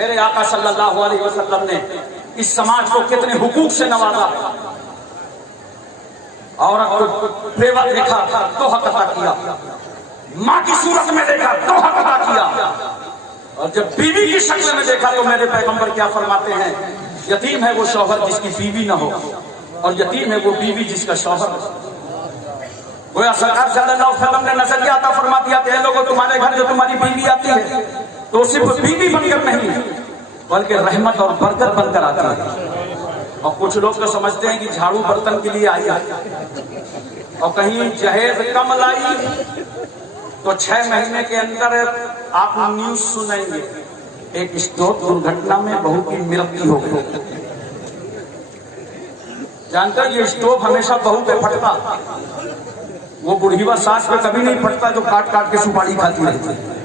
मेरे आका सल्लल्लाहु अलैहि वसल्लम ने इस समाज को कितने हुकूक से नवाजा। औरत को बेवा देखा तो हक अदा किया, माँ की सूरत में देखा तो हक अदा किया, और जब बीवी की शक्ल में देखा तो मेरे पैगंबर क्या फरमाते हैं, यतीम है वो शौहर जिसकी बीवी न हो, और यतीम है वो बीवी जिसका शौहर हो। गोया सरकार सल्लल्लाहु अलैहि वसल्लम ने नजरिया अता फरमा दिया कि लोगों तुम्हारे घर जो तुम्हारी बीवी आती है तो सिर्फ बीवी बनकर नहीं बल्कि रहमत और बरकत बनकर आती है। और कुछ लोग तो समझते हैं कि झाड़ू बर्तन के लिए आई है, और कहीं जहेज कम लाई तो 6 महीने के अंदर आप न्यूज सुनेंगे एक स्टोव दुर्घटना में बहू की मृत्यु हो गई। जानते हो ये स्टोव हमेशा बहू पे फटता, वो बुढ़ीवा सास पे कभी नहीं फटता जो काट काट के सुपारी खाती रहती।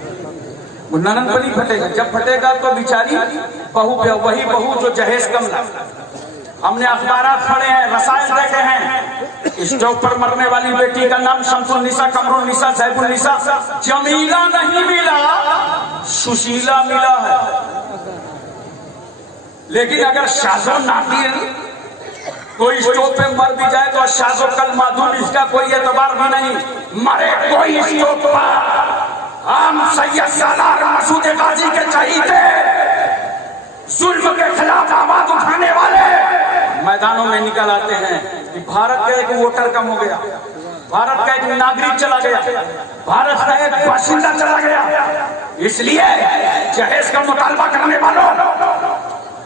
वो ननद पर नहीं फटेगा, जब फटेगा तो बेचारी बहू पे, वही बहू जो जहेज कम लाई। हमने अखबारात पढ़े हैं, रसायन देखे हैं, स्टोव पर मरने वाली बेटी का नाम शम्सुन्निसा, कमरुन्निसा, जैबुन्निसा, जमीला नहीं मिला, सुशीला मिला है। लेकिन अगर शाजो नादिर कोई स्टोव पे मर भी जाए तो शाजो कल माधुर, इसका कोई एतबार भी नहीं। मरे कोई स्टोव पर, हम सैयद सालार मसूद गाजी के चहीते, जुल्म के खिलाफ आवाज उठाने वाले मैदानों में निकल आते हैं कि भारत का एक वोटर कम हो गया, भारत का एक नागरिक चला गया, भारत का एक बाशिंदा चला गया। इसलिए जहेज का मुतालबा करने वालों,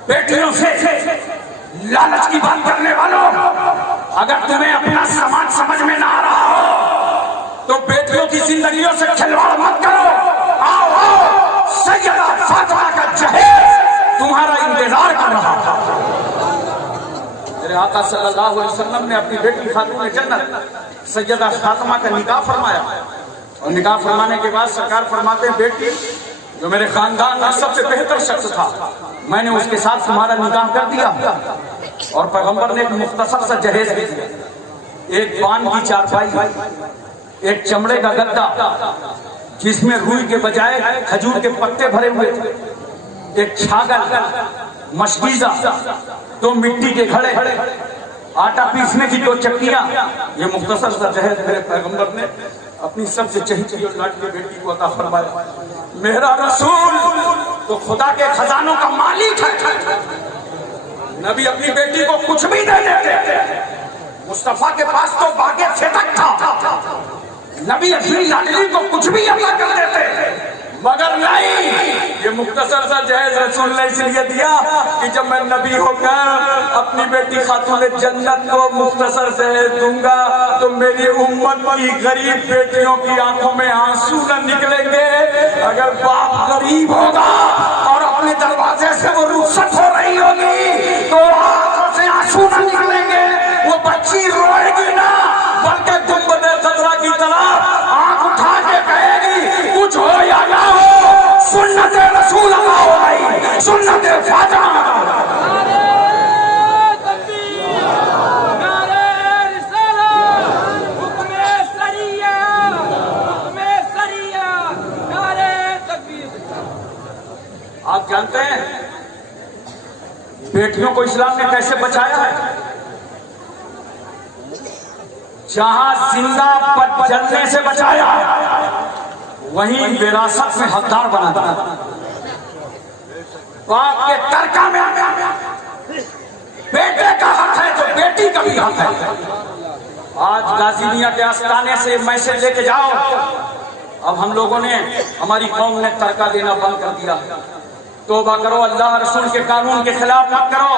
बेटियों से लालच की बात करने वालों, अगर तुम्हें अपना समाज समझ में ना आ रहा हो तो बेटियों की जिंदगियों से खिलवाड़ मत करो। आओ आओ, सैयदा फातिमा का जहेज तुम्हारा इंतजार कर रहा था। मेरे आका सल्लल्लाहु अलैहि वसल्लम ने अपनी बेटी खातून जन्नत सैयदा फातिमा का निकाह फरमाया, और निकाह फरमाने के बाद सरकार फरमाते हैं, बेटी जो मेरे खानदान का सबसे बेहतर शख्स था, मैंने उसके साथ तुम्हारा निकाह कर दिया। और पैगंबर ने एक मुख्तसर सा जहेज दे दिया, एक पान की चारपाई, एक चमड़े का गद्दा जिसमें रुई के बजाय खजूर के पत्ते भरे हुए थे, एक छागल, मशगीजा, 2 मिट्टी के घड़े, आटा पीसने की 2 चक्कियां। ये मुख्तसर सा जहेज मेरे पैगंबर ने अपनी सबसे चहीती लाडली बेटी को अता फरमाया। मेरा रसूल तो खुदा के खजानों का मालिक है, नबी अपनी बेटी को कुछ भी नहीं देते। मुस्तफा के पास तो बागे फेतक था, नबी अपनी लाडली को कुछ भी अता कर देते, मगर नहीं, ये मुख्तसर सा जहेज रसूल ने इसलिए दिया कि जब मैं नबी होकर अपनी बेटी खातून जन्नत को मुख्तसर जहेज दूंगा तो मेरी उम्मत की गरीब बेटियों की आंखों में आंसू न निकलेंगे। अगर बाप गरीब होगा और अपने दरवाजे से वो रुखसत हो रही होगी तो आंखों से आंसू न निकलेंगे, वो बच्ची रोएगी ना, बल्कि गुंबदे खजरा की तरह आंख उठा के कहेगी, कुछ हो या ना हो, सुन्नत रसूल लगाओ भाई, सुन्नत फातिमा। आप जानते हैं बेटियों को इस्लाम ने कैसे बचाया है? जहां जिंदा जलने से बचाया, वहीं विरासत में हकदार बना दिया। बाप के तरका में बेटे का हक है तो बेटी का भी हक है। आज गाजी मियां के आस्थाने से मैसेज लेके जाओ, अब हम लोगों ने, हमारी कौम ने तरका देना बंद कर दिया। तौबा करो, अल्लाह रसूल के कानून के खिलाफ मत करो।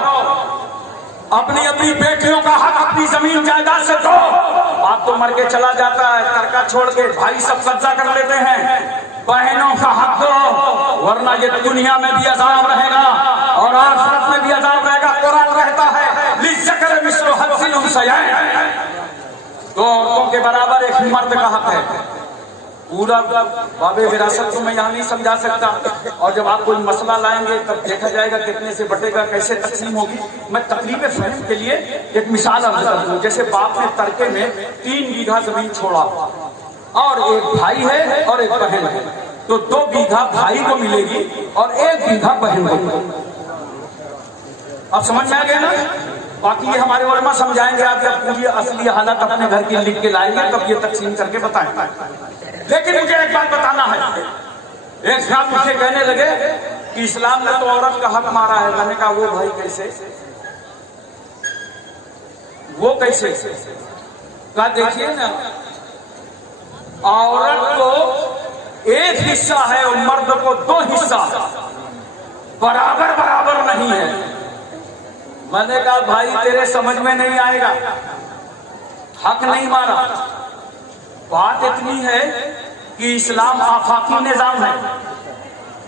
अपनी अपनी बेटियों का हक अपनी जमीन जायदाद से दो। बाप तो मर के चला जाता है, तरका छोड़ के भाई सब कब्जा कर लेते हैं। बहनों का हक दो, वरना ये दुनिया में भी अजाब रहेगा और आखिरत में भी अजाब रहेगा। कुरान रहता है लिज़्ज़कर मिस्लु हज़्ज़िल उन्सयैन, 2 औरतों के बराबर एक मर्द का हक है। पूरा बाबे विरासत को मैं यहाँ नहीं समझा सकता, और जब आप कोई मसला लाएंगे तब देखा जाएगा कितने से बटेगा, कैसे तकसीम होगी। मैं तकरीब फहम के लिए एक मिसाल अर्ज कर दूं। जैसे बाप ने तरके में 3 बीघा जमीन छोड़ा और एक भाई है और एक बहन है। तो 2 बीघा भाई को मिलेगी और 1 बीघा बहन को। अब समझ में आ गया ना? बाकी ये हमारे उलमा समझाएंगे, आप जब पूरी असली हालत अपने घर की लिख के लाएंगे तब ये तकसीम करके बताएंगे। लेकिन मुझे एक बात बताना है। एक साहब मुझे कहने लगे कि इस्लाम ने तो औरत का हक मारा है। मैंने कहा वो भाई कैसे, वो कैसे? कहा देखिए ना, औरत को 1 हिस्सा है और मर्द को 2 हिस्सा, बराबर बराबर नहीं है। मैंने कहा भाई तेरे समझ में नहीं आएगा, हक नहीं मारा। बात इतनी है कि इस्लाम आफाकी निजाम है,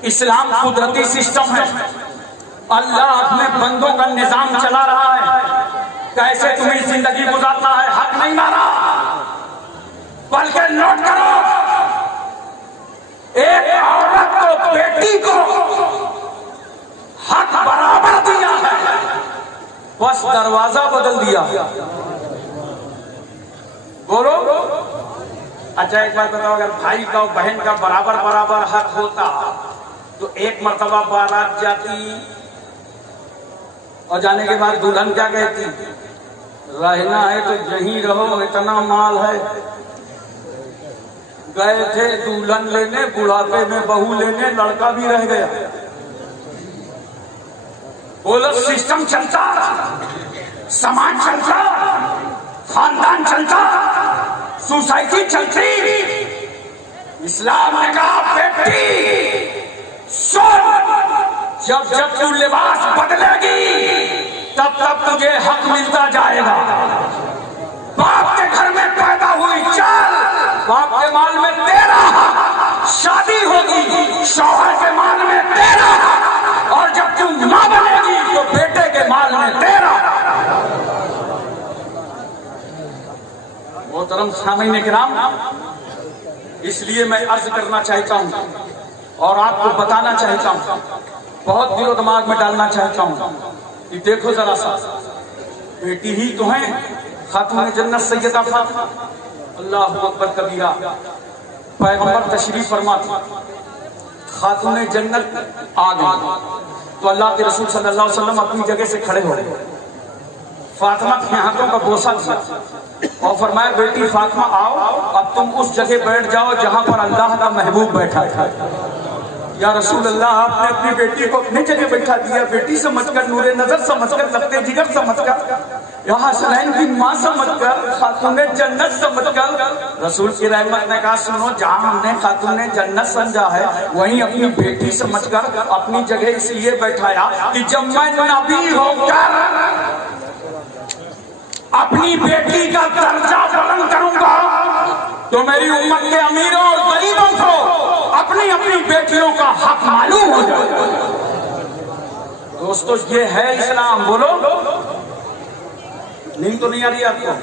इस्लाम कुदरती सिस्टम है, अल्लाह अपने बंदों का निजाम चला रहा है, कैसे तुम्हें जिंदगी गुजारना है, हक नहीं मारा। बल्कि नोट करो, एक औरत को, बेटी को हक बराबर दिया है, बस दरवाजा बदल दिया। बोलो। अच्छा एक बात बताओ, अगर भाई का और बहन का बराबर बराबर हक होता तो एक मर्तबा बारात जाती और जाने के बाद दुल्हन क्या कहती, रहना है तो यहीं रहो, इतना माल है। गए थे दुल्हन लेने, बुढ़ापे में बहू लेने, लड़का भी रह गया। बोलो सिस्टम चलता, समाज चलता, खानदान चलता, सोसाइटी चलती। इस्लाम ने कहा बेटी सुन, जब जब तू लिबास बदलेगी तब तब तुझे हक मिलता जाएगा। बाप के घर में पैदा हुई, चल बाप के माल में तेरा, शादी होगी शौहर के माल में तेरा, और जब तू मां बनेगी तो बेटे के माल में तेरा। मोहतरम सामीन किराम, इसलिए मैं अर्ज करना चाहता हूं और आपको बताना चाहता हूं, बहुत दिलो दिमाग में डालना चाहता हूं कि देखो जरा सा, बेटी ही तो है खातून जन्नत सैयदा फातिमा, अल्लाह अकबर कबीरा। पैगंबर तशरीफ फरमा थी, खातून जन्नत आ गई तो अल्लाह के रसूल सल्लल्लाहु अलैहि वसल्लम अपनी जगह से खड़े हो गए, फातिमा के हाथों का बोसा दिया और फरमाया बेटी फातिमा आओ, अब तुम उस जगह बैठ जाओ जहां पर अल्लाह का महबूब बैठा था। या रसूल अल्लाह, आपने अपनी बेटी को अपनी जगह बैठा दिया, बेटी समझकर, नूरे नजर समझकर, लगते जिगर समझकर, यहाँ हसनैन की माँ समझकर, खातून जन्नत समझकर। रसूल की रहमत ने कहा सुनो, जहाँ हमने खातून जन्नत समझा है वहीं अपनी बेटी समझकर अपनी जगह इसलिए बैठाया कि जब मैं नबी होकर अपनी बेटी का दर्जा बुलंद करूंगा तो मेरी उम्मत के अमीरों और गरीबों को अपनी अपनी बेटियों का हक मालूम हो जाएगा। दोस्तों ये है इस्लाम। बोलो, नींद तो नहीं आ रही आपको?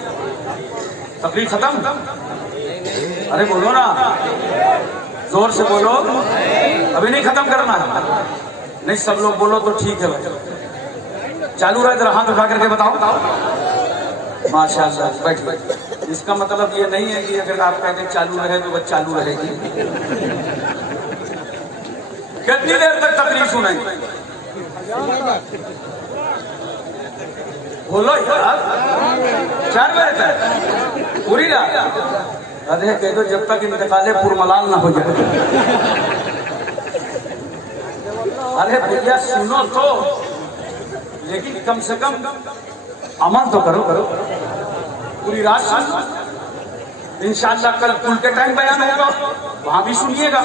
तकलीफ खत्म? अरे बोलो ना, जोर से बोलो। अभी नहीं खत्म करना है? नहीं, सब लोग बोलो तो ठीक है भाई। चालू रहे, जरा हाथ उठा करके बताओ। माशाअल्लाह, बैठ। इसका मतलब ये नहीं है कि अगर आप कहते चालू रहे तो बस चालू रहेगी। कितनी देर तक तकलीफ सुनेंगे? बोलो यार, 4 बजे तक पूरी रात? अरे कह दो जब तक इंतकाले पुरमलाल ना हो जाए। अरे भैया सुनो तो, लेकिन कम से कम अमल तो करो। पूरी रात सुन, इंशाअल्लाह कल कुल के टाइम बयान होगा, वहां भी सुनिएगा,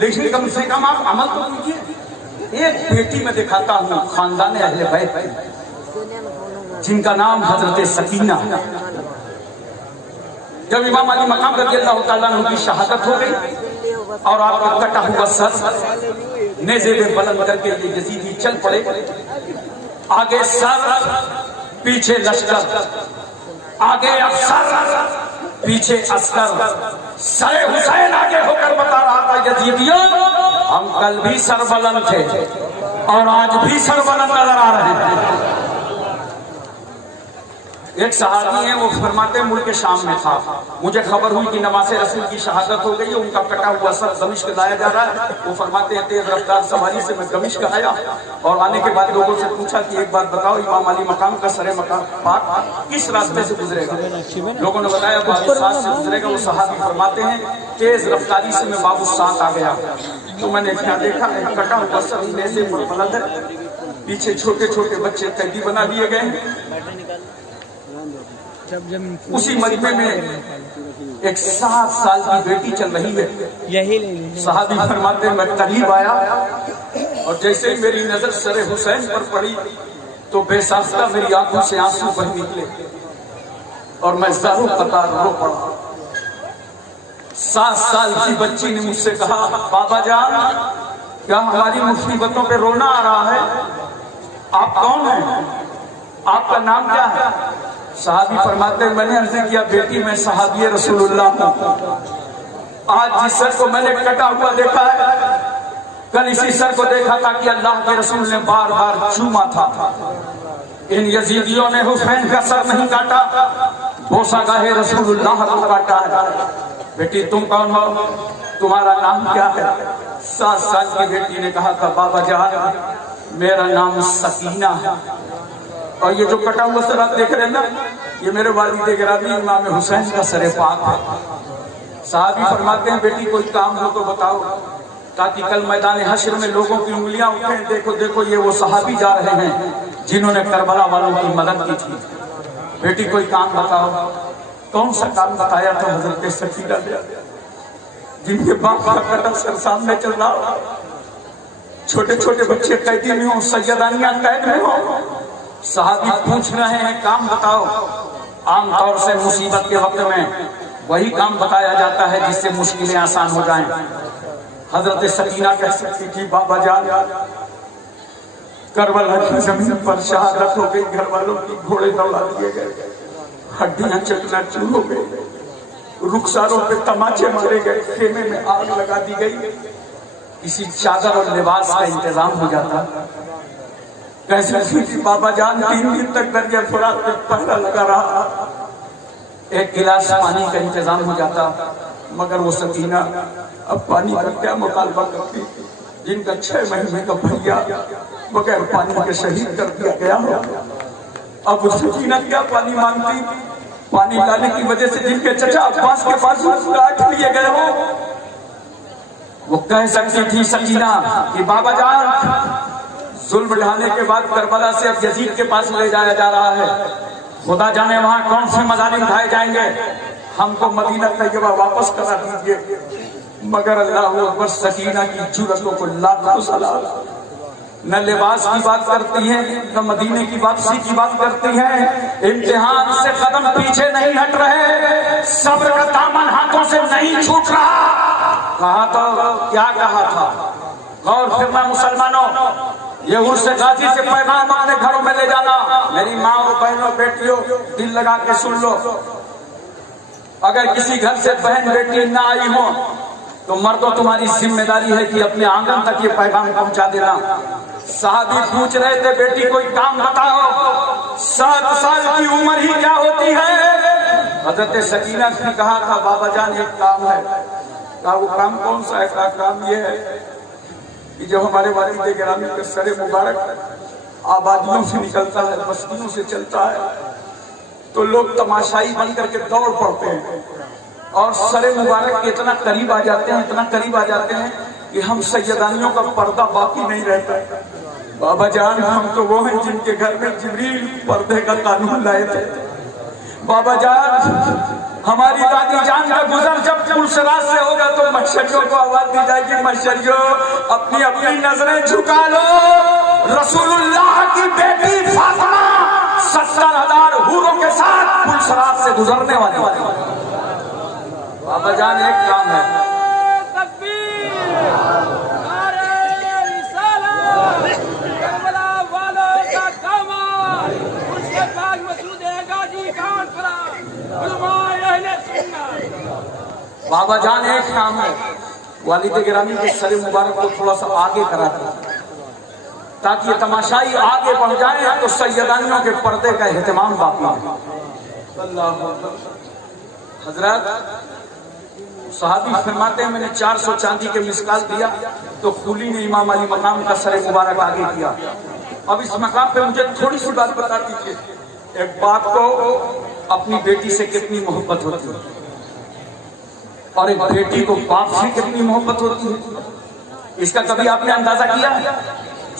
लेकिन कम से कम आप अमल तो कीजिए। एक बेटी में दिखाता हूँ खानदान अहले बैत जिनका नाम हजरत सकीना। जब इमाम अली मकाम रज़ियल्लाहु ताला अन्हु की शहादत हो गई और आपका कटा हुआ सर नेज़े में बुलंद करके ये यजीदी चल पड़े, आगे सर पीछे लश्कर, आगे अफसर पीछे अस्कर, सरे हुसैन आगे होकर बता रहा था यजीदियों हम कल भी सरबलंद थे और आज भी सरबलंद नजर आ रहे हैं। एक सहाबी है, वो फरमाते मुल्क शाम में था, मुझे खबर हुई कि नवासे रसूल की शहादत हो गई है, उनका कटा हुआ सर दमिश्क लाया जा रहा है। वो फरमाते हैं तेज रफ्तार सवारी से मैं दमिश्क आया और आने के बाद लोगों से पूछा कि एक बात बताओ, इमाम अली मकाम का सरे मकाम पाक किस रास्ते से गुजरेगा? लोगों ने बताया बाबू सात से गुजरेगा। वो सहाबी फरमाते हैं तेज रफ्तारी से मैं बाबू सात आ गया तो मैंने क्या देखा, कटा हुआ सर नेज़े पर बुलंद है, पीछे छोटे छोटे बच्चे कैदी बना दिए गए। उसी मजमे में एक 7 साल की बेटी चल रही है। सहाबी फरमाते मैं करीब आया और जैसे ही मेरी नजर सरे हुसैन पर पड़ी तो बेसाख्ता मेरी आंखों से आंसू बह निकले और मैं ज़ारो कतार रो पड़ा। 7 साल की बच्ची ने मुझसे कहा, बाबा जान क्या हमारी मुसीबतों पे रोना आ रहा है? आप कौन हैं? आपका नाम क्या है? सहाबी फरमाते हैं मैंने अर्ज किया बेटी मैं सहाबी रसूलुल्लाह हूं। आज जिस सर को मैंने कटा हुआ देखा है, कल इसी सर को देखा था कि अल्लाह के रसूल ने बार बार चूमा था। इन यजीदियों ने हुसैन का सर नहीं काटा, बोसागाहे रसूलुल्लाह को काटा है। बेटी तुम कौन हो, तुम्हारा नाम क्या है? 7 साल की बेटी ने कहा था बाबा जान मेरा नाम सकीना है। और ये जो कटा हुआ सर आप देख रहे हैं ना, ये मेरे वालिद गिरामी इमाम हुसैन का सरे पाक है। साहबी फरमाते हैं बेटी कोई काम हो तो बताओ ताकि कल मैदान हश्र में लोगों की उंगलियां उठें, देखो देखो ये वो सहाबी जा रहे हैं जिन्होंने करबला वालों की मदद की थी। बेटी कोई काम बताओ। कौन सा काम बताया था हजरत सकीना ने, जिनके बाप का कटा सर सामने चल रहा, छोटे छोटे बच्चे कैदी में हो, सैयदानियां कैद में हो। सहाबी पूछ रहे हैं काम बताओ। आमतौर से मुसीबत के वक्त में वही काम बताया जाता है जिससे मुश्किलें आसान हो जाएं। हजरत सकीना कह सकती थी बाबा जान करबला की जमीन पर शहादत हो गई, घर वालों की घोड़े दौड़ा दिए गए, हड्डियां चकनाचूर हो गई, रुखसारों पे तमाचे मारे गए, खेमे में आग लगा दी गई। किसी चादर और लिबास का इंतजाम हो जाता। कैसे थी बाबा जान 3 दिन तक दरिया फुरात पे पहरा लगा रहा, एक गिलास पानी का इंतजाम हो जाता। मगर वो सकीना अब पानी का क्या मुतालबा करती, जिनका 6 महीने का भैया बगैर पानी के शहीद कर दिया गया हो। अब वो सकीना क्या पानी मांगती? पानी लाने की वजह से जिनके चचा अब्बास के पास काट लिए गए हो। वो कह सकती थी सकीना कि बाबा जान जुल्म ढाने के बाद करबला से अब यजीद के पास ले जाया जा रहा है, खुदा जाने वहां कौन से मजालिम ढाए जाएंगे, हमको मदीना तैयबा वापस करा दीजिए। मगर अल्लाह अकबर सकीना की जुर्रतों को लाखों सलाम। न लिबास की बात करती हैं, न मदीने की वापसी की बात करती हैं। इम्तिहान से कदम पीछे नहीं हट रहे, सब्र का दामन हाथों से नहीं छूट रहा। कहा तो क्या कहा था? गौर फिरना मुसलमानों, ये उर्स गाजी से पैगाम अपने घरों में ले जाना। मेरी माँ बहनों बेटियों दिल लगा के सुन लो, अगर किसी घर से बहन बेटी ना आई हो तो मर्दों तुम्हारी जिम्मेदारी है कि अपने आंगन तक ये पैगाम पहुंचा देना। साहबी पूछ रहे थे बेटी कोई काम बताओ, 7 साल की उम्र ही क्या होती है? हजरत सकीना ने कहा था बाबा जान एक काम है। कहा वो काम कौन सा है? का काम ये है कि जब हमारे वालिद गिरामी का सरे मुबारक आबादियों से निकलता है, बस्तियों से चलता है, तो लोग तमाशाई बन करके दौड़ पड़ते हैं और सरे मुबारक के इतना करीब आ जाते हैं, इतना करीब आ जाते हैं कि हम सैयदानियों का पर्दा बाकी नहीं रहता। बाबा जान हम तो वो हैं जिनके घर में जिब्रील पर्दे का कानून लाए थे। बाबा जान हमारी दादी जान का गुजर जब पुलसराज से होगा तो मशरियों को आवाज दी जाएगी, मशरियों अपनी अपनी नजरें झुका लो, रसूलुल्लाह की बेटी फातिमा 70,000 हूरों के साथ पुलसराज से गुजरने वाले। बाबा जान एक काम है, बाबा जान एक काम है, वालिद गिरामी के सरे मुबारक को थोड़ा सा आगे करा दो ताकि ये तमाशाई आगे बढ़ जाए तो सैयदानियों के पर्दे का एहतमाम बाकी है। हजरत सहाबी फरमाते हैं मैंने 400 चांदी के मिसकाल दिया तो खूली ने इमाम अली मकाम का सरे मुबारक आगे किया। अब इस मकाम पे मुझे थोड़ी सी बात बता दीजिए, एक बाप को अपनी बेटी से कितनी मोहब्बत होती है और एक बेटी को बाप से कितनी मोहब्बत होती है, इसका कभी आपने अंदाजा किया?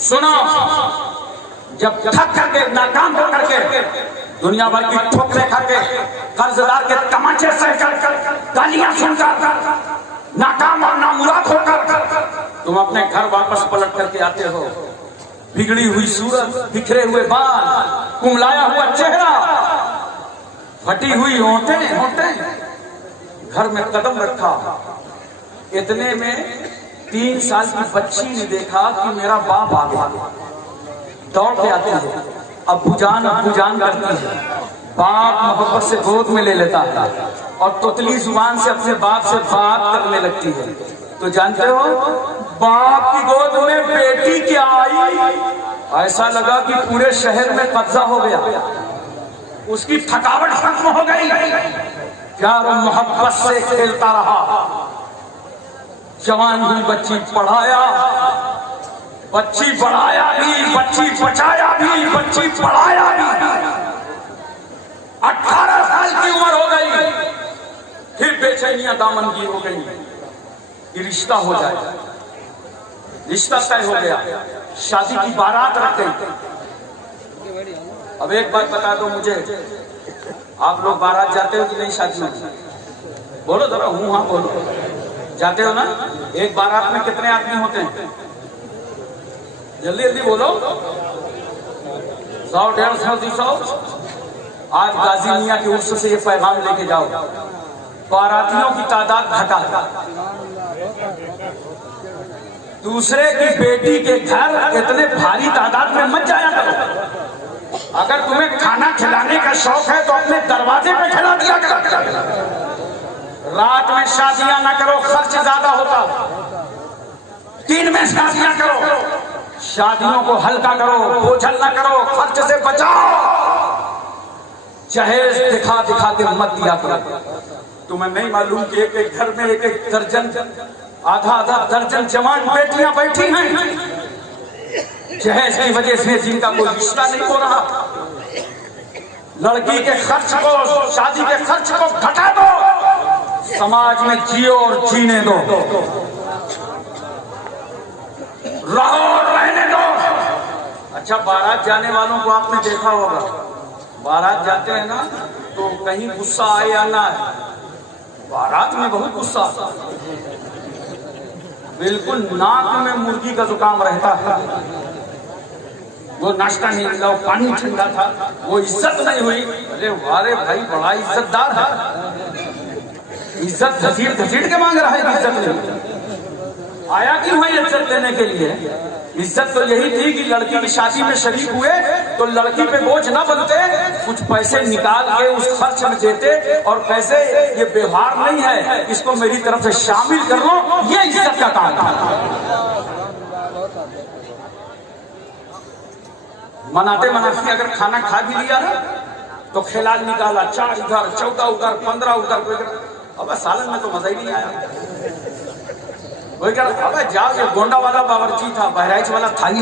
सुनो, जब थक करके नाकाम हो करके दुनिया भर की ठोकरें खा के कर्जदार के तमाचे सहकर गालियां सुनकर नाकाम और नामुराद होकर तुम अपने घर वापस पलट करके आते हो, बिगड़ी हुई सूरत, बिखरे हुए बाल, कुमलाया हुआ चेहरा, फटी हुई होंठें, घर में कदम रखा। इतने में 3 साल की बच्ची ने देखा कि मेरा बाप आ गया, दौड़ के आती है, अब्बू जान करती है, बाप मोहब्बत से गोद में ले लेता है और तोतली जुबान से अपने बाप से बात करने लगती है। तो जानते हो बाप की गोद में बेटी क्या आई, ऐसा लगा कि पूरे शहर में कब्जा हो गया, उसकी थकावट खत्म हो गई, प्यार और मोहब्बत से खेलता रहा। जवान हुई बच्ची पढ़ाया, बच्ची बढ़ाया भी, बच्ची बचाया भी, बच्ची पढ़ाया भी। 18 साल की उम्र हो गई, फिर बेचैनियां दामनगी हो गई कि रिश्ता हो जाए। रिश्ता तय हो गया, शादी की बारात रख गई। अब एक बात बता दो मुझे, आप लोग बारात जाते हो कि नहीं शादी में? बोलो जरा, हूं हाँ बोलो, जाते हो ना? एक बारात में कितने आदमी होते हैं? जल्दी जल्दी बोलो। 100, 150, 200। आज गाजी मियां की उर्स से ये पैगाम लेके जाओ, बारातियों की तादाद घटा, दूसरे की बेटी के घर इतने भारी तादाद में मत जाया करो। अगर तुम्हें खाना खिलाने का शौक है तो अपने दरवाजे पे खिला दिया करो। रात में शादियां ना करो, खर्च ज्यादा होता। दिन में शादियां करो, शादियों को हल्का करो, बोझल ना करो, खर्च से बचाओ। जहेज दिखा दिखा के मत दिया करो। तुम्हें नहीं मालूम कि एक एक घर में एक एक दर्जन, आधा दर्जन जवान बेटियां बैठी हैं जहेज की वजह से, जिनका कोई रिश्ता नहीं हो रहा। लड़की के खर्च को, शादी के खर्च को घटा दो, समाज में जियो और जीने दो, रहो और रहने दो। अच्छा, बारात जाने वालों को आपने देखा होगा, बारात जाते हैं ना तो कहीं गुस्सा आए या ना आए, बारात में बहुत गुस्सा, बिल्कुल नाक में मुर्गी का जुकाम रहता है। वो नाश्ता नहीं मिला, वो पानी ठंडा था, वो इज्जत नहीं हुई। अरे वारे भाई, बड़ा इज्जतदार है, इज्जत घसीट के मांग रहा है, इज्जत नहीं। आया क्यों है इज्जत लेने के लिए? इज्जत तो यही थी कि लड़की की शादी में शरीक हुए तो लड़की पे बोझ ना बनते, कुछ पैसे निकाल के उस खर्च में देते और पैसे, ये व्यवहार नहीं है, इसको मेरी तरफ से शामिल कर लो, ये इज्जत का काम था। मनाते मनाते अगर खाना खा भी लिया ना तो खिलाल निकाला, 4 उधर, 14 उधर, 15 उधर। अब सालन में तो मजा ही नहीं आया। वही कह रहा, अब जाओ, ये गोंडा वाला बावर्ची था, बहराइच वाला था ही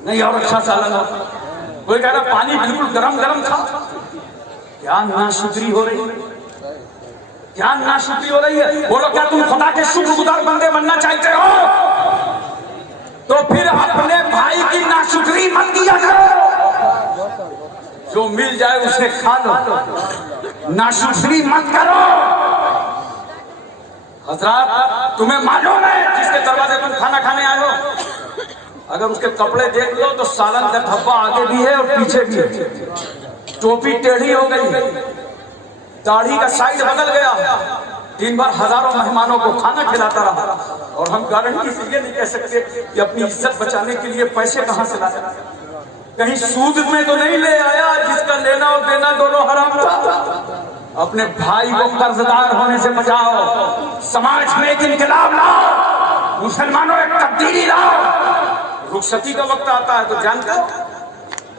नहीं, और अच्छा सालन हो। वही कह रहा, पानी बिल्कुल गरम गरम था। क्या नाशुक्री हो रही है, क्या नाशुक्री हो रही है? बोलो, क्या तुम खुदा के शुक्रगुजार बंदे बनना चाहते हो? तो फिर अपने भाई की नाशुक्री मत किया करो, जो मिल जाए उसे खा लो, नाशुक्री मत करो। हजरात, तुम्हें मालूम है जिसके दरवाजे तुम खाना खाने आए हो, अगर उसके कपड़े देख लो तो सालन का धब्बा आगे भी है और पीछे भी है, टोपी टेढ़ी हो गई है, दाढ़ी का साइड बदल गया, दिन भर हजारों मेहमानों को खाना खिलाता रहा। और हम गारंटी से ये नहीं कह सकते कि अपनी इज्जत बचाने के लिए पैसे कहां से लाया, कहीं सूद में तो नहीं ले आया जिसका लेना और देना दोनों हराम था। अपने भाई को कर्जदार होने से बचाओ, समाज में एक इनकलाब लाओ, मुसलमानों एक तब्दीली लाओ। रुखसती का वक्त आता है तो जानते हो,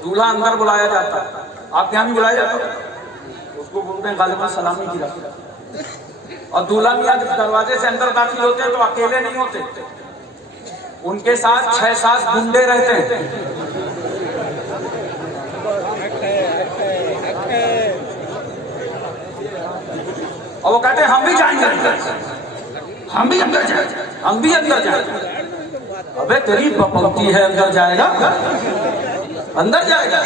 दूल्हा अंदर बुलाया जाता है, आपके यहाँ भी बुलाया जाता है, उसको बोलते हैं गालिबा सलामी की रात। और दूल्हा मियाँ जब दरवाजे से अंदर दाखिल होते हैं तो अकेले नहीं होते, उनके साथ 6-7 गुंडे रहते हैं। और वो कहते हैं हम भी जाएंगे अंदर, हम भी अंदर जाएंगे, हम भी अंदर जाएंगे। अबे तेरी बपौती है, अंदर जाएगा, अंदर जाएगा।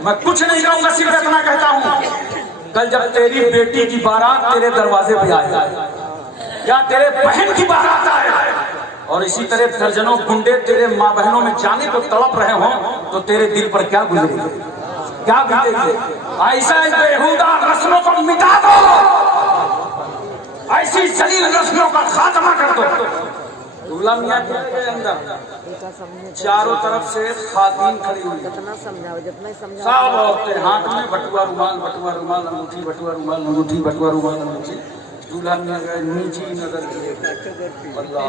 मैं कुछ नहीं कहूंगा, सिर्फ इतना कहता हूं, कल जब तेरी बेटी की बारात तेरे दरवाजे पे आए या तेरे बहन की बारात आए और इसी तरह दर्जनों गुंडे तेरे माँ बहनों में जाने को तड़प रहे हो, तो तेरे दिल पर क्या गुजरेगी, क्या गुजरेगी? ऐसा बेहुदा रस्मों को मिटा दो, ऐसी जलील रस्मों का खात्मा कर दो। दूल्हा मियाँ के अंदर चारों तरफ से खातिन खड़ी हुई, सब औरतें हाथ में बटुआ रुमाल, बटुआ रुमाल अंगूठी, बटुआ रुमाल अंगूठी, बटुआ रुमाल अंगूठी। दूल्हा मियाँ गए नीची नजर किए, अल्लाह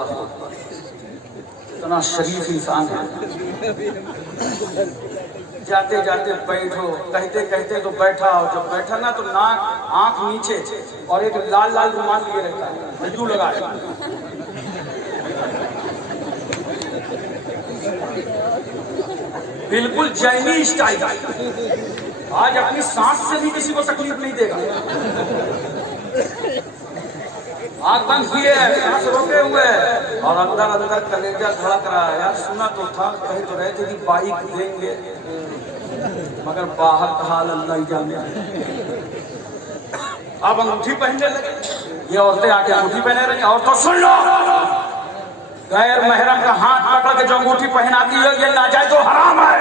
इतना शरीफ इंसान है। जाते जाते बैठो, कहते कहते तो बैठा, और जब बैठा ना तो नाक आंख नीचे और एक लाल लाल रुमाल लिए रहता है, लड्डू लगा बिल्कुल जैनी स्टाइल। आज अपनी सांस से भी किसी को तकलीफ नहीं देगा। आग बंद किए, सांस रोके हुए और अंदर अंदर कलेजा धड़क रहा है। यार सुना तो था, कहे तो रहे थे कि बाइक देंगे, मगर बाहर का हाल अल्लाह ही जाने। अब अंगूठी पहनने लगे, ये औरतें आके अंगूठी पहने रही। और तो सुन लो, गैर महरम का हाथ पकड़ के जो अंगूठी पहनाती है ये नाजायज तो हराम है।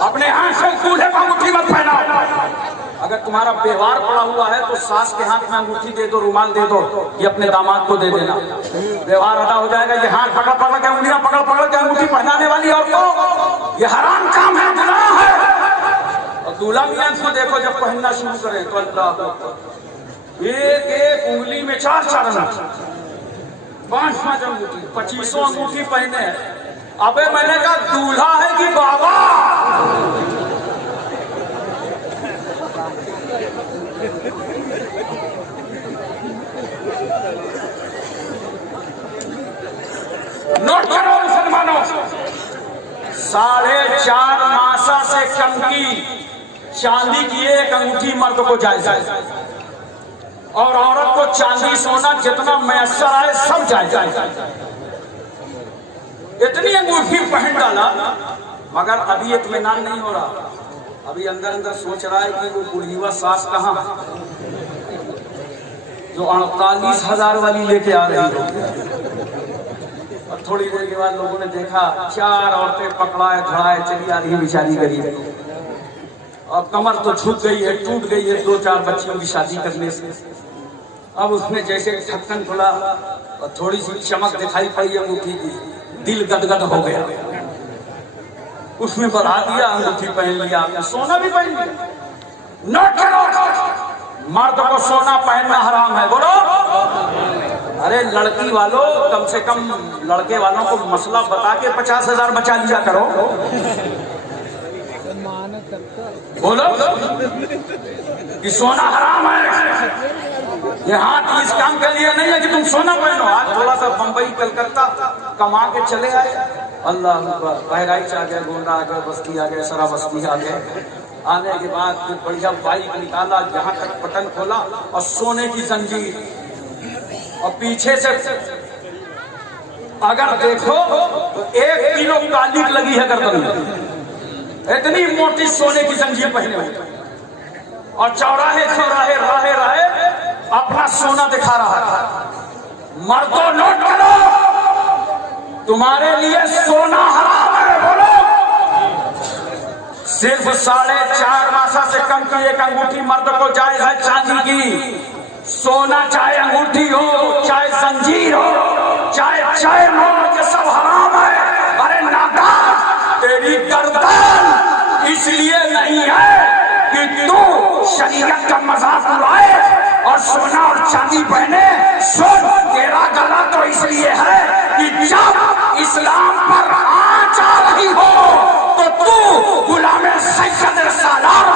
अपने हाथ से दूल्हे को अंगूठी मत पहनाओ। अगर तुम्हारा व्यवहार पड़ा हुआ है तो सास के हाथ में अंगूठी दे दो, रुमाल दे दो, ये अपने दामाद को दे देना, व्यवहार अदा हो जाएगा। ये हाथ पकड़ पकड़ के, उंगलियां पकड़ पकड़ के अंगूठी पहनाने वाली औरतों, ये हराम काम है, गुनाह है। और दूल्हा मियां को देखो जब पहनना शुरू करें तो अल्लाह, एक एक उंगली में 4-4 अंगूठी, 5-5 अंगूठी, 25 अंगूठी पहने। अबे मैंने कहा दूल्हा है कि बाबा? नोट करो मुसलमानों, 4.5 मासा से कम की चांदी की एक अंगूठी मर्द को जायज है, और औरत को चांदी सोना जितना मैसर आए सब जायज। इतनी अंगूठी पहन डाला, मगर अभी इत्मीनान नहीं हो रहा। अभी अंदर अंदर सोच रहा है कि वो बुढ़ीवा सास कहाँ है जो 48,000 वाली लेके आ रही है। और थोड़ी देर के बाद लोगों ने देखा 4 औरतें पकड़ाए धड़ाए चली आ रही है बेचारी गरीब, और कमर तो झुक गई है, टूट गई है 2-4 बच्चियों की शादी करने से। अब उसने जैसे ढक्कन खुला और थोड़ी सी चमक दिखाई पड़ी अंगूठी की, दिल गदगद हो गया। उसमें बढ़ा दिया, अंगूठी पहन लिया, आपने सोना भी पहन लिया। नोट करो, मर्द को सोना पहनना हराम है। बोलो, अरे लड़की वालों, कम से कम लड़के वालों को मसला बता के 50,000 बचा लिया करो। बोलो कि सोना हराम है। ये हाथ इस काम के लिए नहीं है कि तुम सोना पहनो। आज थोड़ा सा बंबई कलकत्ता कमा के चले आए, अल्लाह बहराइच आ गए, गोंडा आ गए, बस्ती आ गए, सराबस्ती आ गए। आने के बाद फिर बढ़िया बाइक निकाला, जहां तक बटन खोला और सोने की जंजीर, और पीछे से अगर देखो तो 1 किलो कालिक लगी है गर्दन में, इतनी मोटी सोने की जंजीर पहने हुए, और चौराहे चौराहे राहे राहे अपना सोना दिखा रहा था। मर्दों नोट करो, तुम्हारे लिए सोना हराम है। बोलो, सिर्फ 4.5 मासा से कम की एक अंगूठी मर्द को जायज है चांदी की। सोना चाहे अंगूठी हो, चाहे जंजीर हो, चाहे चैन हो, ये सब हराम है। अरे नादान, तेरी गर्दन इसलिए नहीं है कि तू शरीयत का मजाक उड़ाए और सोना और चांदी पहने। सुन, तेरा गला तो इसलिए है कि जब इस्लाम पर आँच आ रही हो तो तू गुलाम सैयद सालार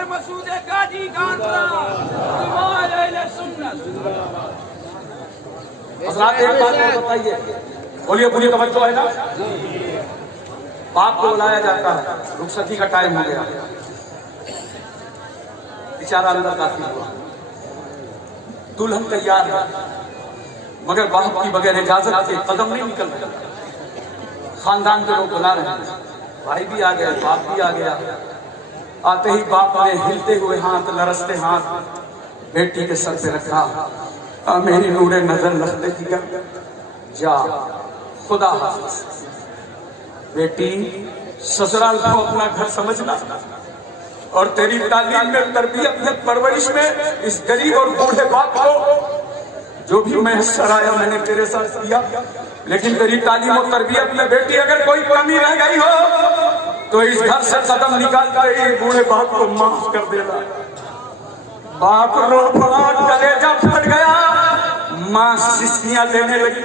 मगर मसूद गाजी कानपुरा हजरात एक बात और बताइए, बोलिए पूरी तवज्जो है ना। बाप को बुलाया जाता है, रुखसती का टाइम हो गया, बेचारा अंदर दाखिल हुआ, दुल्हन तैयार है मगर बाप की बगैर इजाजत के कदम नहीं निकल रहा। खानदान के लोग बुला रहे हैं, भाई भी आ गया, बाप भी आ गया। आते ही बाप ने हिलते हुए हाथ, लरसते हाथ बेटी के सर पे रखा। मेरी नूरे नजर लखते की जा, खुदा हाफिज। बेटी ससुराल को अपना घर समझना और तेरी तालीम में, तरबियत में, परवरिश में इस गरीब और बूढ़े बाप को जो भी मैं सराया मैंने तेरे साथ किया, लेकिन तेरी तालीम और तरबियत में बेटी अगर कोई कमी रह गई हो तो इस घर से कदम निकाल कर बूढ़े बाप को माफ कर देना। बाप रो पड़ा, कलेजा फट गया, माँ सिसकियां लेने लगी,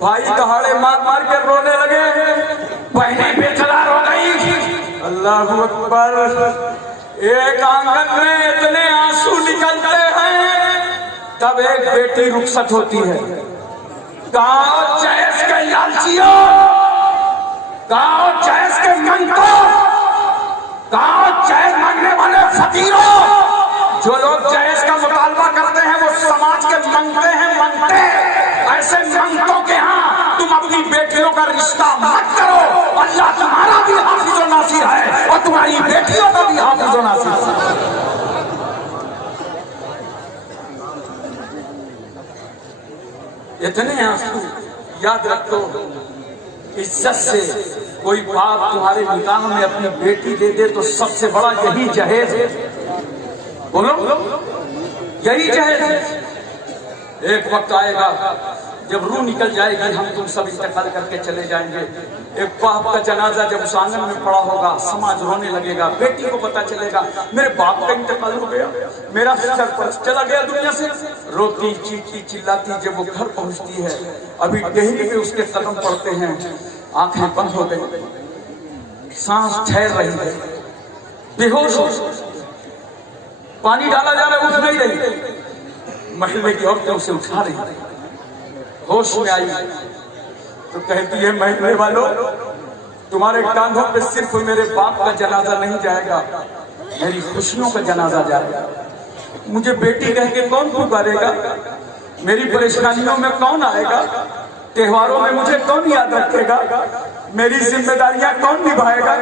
भाई दहाड़े मार मार के रोने लगे, बहनें बेकरार हो गई। अल्लाह अकबर। एक आंगन में इतने आंसू निकलते हैं, तब एक बेटी रुखसत होती है। गाँव जैस के लालचियों, गाँव जैस के मंगतों, गाँव जैस मांगने वाले फकीरों, जो लोग जहेज का मुतालबा करते हैं वो समाज के मंगते हैं, मंगते। ऐसे मंगतों के यहाँ तुम अपनी बेटियों का रिश्ता मत करो। अल्लाह तुम्हारा भी हाफिज और नासिर है और तुम्हारी बेटियों का भी हाफिज और नासिर है। इतने आंसू याद रखो, इज्जत से कोई बाप तुम्हारे निकाह में अपनी बेटी दे दे तो सबसे बड़ा यही जहेज है। बोलो, यही जहेज। एक वक्त आएगा जब रूह निकल जाएगी, हम तुम सब इंतकाल करके चले जाएंगे। एक बाप का जनाजा जब उस आंगन में पड़ा होगा, समाज रोने लगेगा, बेटी को पता चलेगा मेरे बाप का इंतकाल हो गया, मेरा सरपंच चला गया दुनिया से। रोती, चीखती, चिल्लाती जब वो घर पहुंचती है, अभी डेहरी पे उसके कदम पड़ते हैं, आंखें बंद हो गई, सांस ठहर रही है, बेहोश हो, पानी डाला जा रहा है, उठ नहीं रही। महल्ले की औरतें उसे उठा रही, होश में आई तो कहती है, महल्ले वालों, तुम्हारे कांधों पे सिर्फ मेरे बाप का जनाजा नहीं जाएगा, मेरी खुशियों का जनाजा जाएगा। मुझे बेटी कह के कौन पुकारेगा, मेरी परेशानियों में कौन आएगा, त्योहारों में मुझे कौन याद रखेगा, मेरी जिम्मेदारियां कौन निभाएगा।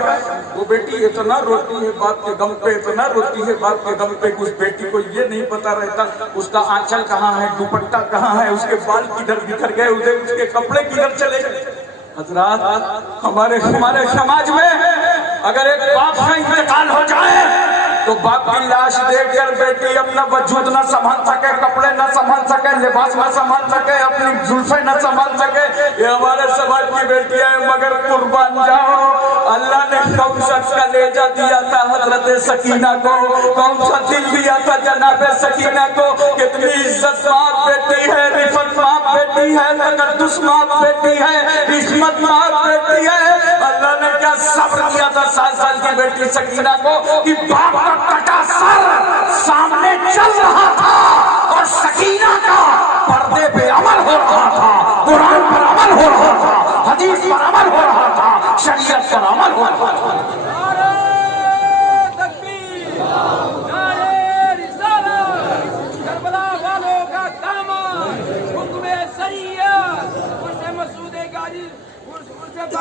वो बेटी इतना रोती है बाप के गम पे, इतना रोती है बाप के गम पे, उस बेटी को ये नहीं पता रहता उसका आंचल कहाँ है, दुपट्टा कहाँ है, उसके बाल किधर बिखर गए, उसके कपड़े किधर चले गए। हजरात, हमारे समाज में अगर एक बाप का इंतकाल हो जाए तो बाप की लाश देखकर बेटी अपना वजूद न संभाल सके, कपड़े न संभाल सके, लिबास न संभाल सके, अपनी जुल्फे न संभाल सके। ये हमारे समाज की बेटियां है, मगर कुर्बान जाओ। अल्लाह ने कौन सा कलेजा दिया था हजरत सकीना को, कौन सा दिल दिया था जनाब सकीना को। कितनी इज्जत माँ बेटी है, रिफत माँ बेटी है, तकद्दुस माँ बेटी है, रिश्मत माँ बेटी है। अल्लाह ने क्या सब्र दिया था 7 साल की बेटी सकीना को कि बाप का कटा सर सामने चल रहा था और सकीना का पर्दे पे अमल हो रहा था, कुरान पर अमल हो रहा था, हदीस पर अमल हो रहा था, शरीयत पर अमल हो रहा था। करबला वालों का दामन, हुक्म सैयद, उनसे मसूद गाजी,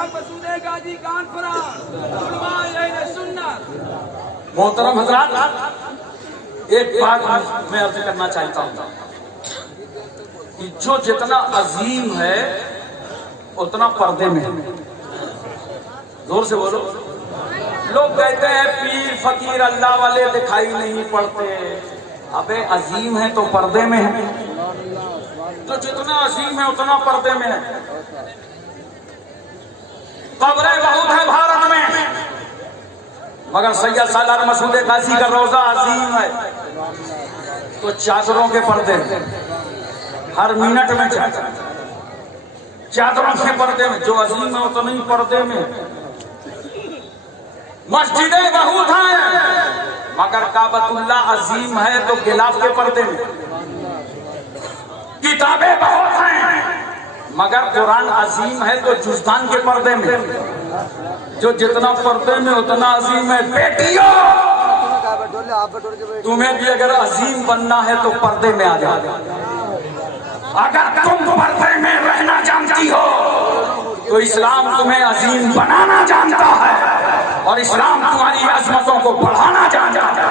मसूद गाजी कानपुरा, मोहतरम हजरात, एक बात मैं अर्ज करना चाहता हूँ कि जो जितना अजीम है उतना पर्दे में है। जोर से बोलो। लोग कहते हैं पीर फकीर अल्लाह वाले दिखाई नहीं पड़ते। अबे अजीम है तो पर्दे में है, तो जितना अजीम है उतना पर्दे में है। कब्रें बहुत है भारत में, मगर सैयद सालार मसूद गाजी का रोजा अजीम है, तो चादरों के पर्दे हर मिनट में चादरों के पर्दे में, जो अजीम है उतना ही पर्दे में। मस्जिदें बहुत हैं मगर काबतुल्ला अजीम है तो गिलाफ के पर्दे में। किताबें बहुत हैं मगर कुरान अजीम है तो जुज़दान के पर्दे में। जो जितना पर्दे में उतना अजीम है। बेटियों, तुम्हें भी अगर अजीम बनना है तो पर्दे में आ जाओ। अगर तुम पर्दे में रहना जानती हो तो इस्लाम तुम्हें अजीम बनाना जानता है और इस्लाम तुम्हारी अजमतों को बढ़ाना जानता है।